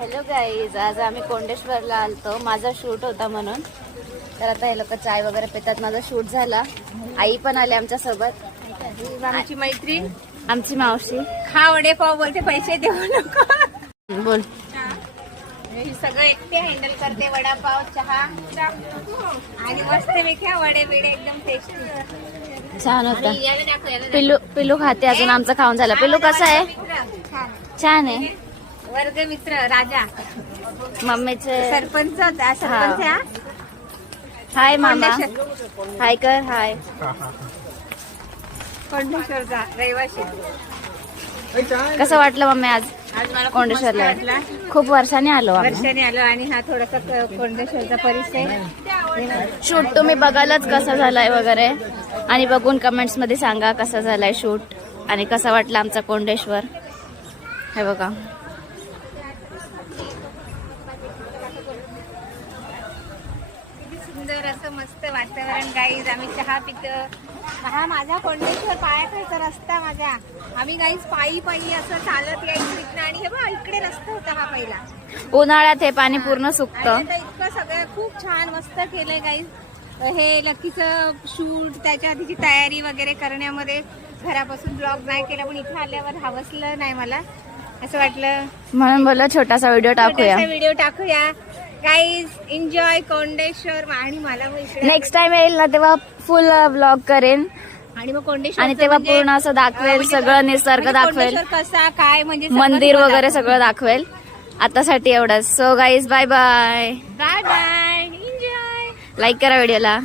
Hello guys, आज आम्ही कोंडेश्वरला आलतो. माझा शूट होता म्हणून. तर आता हे लोक चाय वगैरे पितात. माझा शूट झाला. आई पण आली आमच्या सोबत. आमची मैत्रीण, आमची मावशी. खा वडेपाव बोलते, पैसे देऊ नको. बोल. ही सगळं एकटे हँडल करते. वडापाव, चहा आणि मस्त पैकी वडे बिडे एकदम टेस्टी. छान होता. पिल्लू पिल्लू खाते अजून. आमचं खाऊन झालं. पिल्लू कसं आहे? छान आहे. वर्ग मित्र राजा, मम्मीचे सरपंच सरपंच. हाय मामा. हाय कर. हाय. कोंडेश्वरचा रहिवाशी. कसं वाटलं मम्मी आज आज मला खूप कोंडेश्वरला? मस्त वाटलं. खूप वर्षांनी आलो आम्ही. वर्षाने आलो आणि हा थोडासा कोंडेश्वरचा परिसर. शूट तुम्ही बघायलाच कसा झालाय वगैरे, आणि बघून कमेंट्स मध्ये सांगा कसा झालाय शूट आणि कसा वाटला आमचा कोंडेश्वर. हे बघा. सुंदर असं मस्त वातावरण गाईज. आम्ही चहा पितो. हा माझा कोंडेश्वर पायाखालचा रस्ता माझा. आम्ही गाईज पायी पायी असं चालत यायचं तिथनं. आणि हे बघ इकडे रस्ता होता हा पहिला. उन्हाळ्यात हे पाणी पूर्ण सुकतं. आणि आता इतकं सगळं खूप छान मस्त केलंय गाईज. हे लकीचं शूट, त्याच्या आधीची तयारी वगैरे करण्यामध्ये घरापासून ब्लॉग नाही केला, पण इथे आल्यावर हवसलं नाही मला. असं वाटलं म्हणून बोललो छोटासा व्हिडिओ टाकूया. व्हिडिओ टाकूया. Guys enjoy Kondeshwar. आणि मला मग इकडे नेक्स्ट टाइम येईल ना तेव्हा फुल व्लॉग करेन. आणि मग कोंडेश्वर आणि तेव्हा पूर्ण असं दाखवेल, सगळं निसर्ग दाखवेल, कसा काय म्हणजे मंदिर वगैरे सगळं दाखवेल. आतासाठी एवढंच. So guys, bye bye. Bye bye. Enjoy. Like करा व्हिडिओला.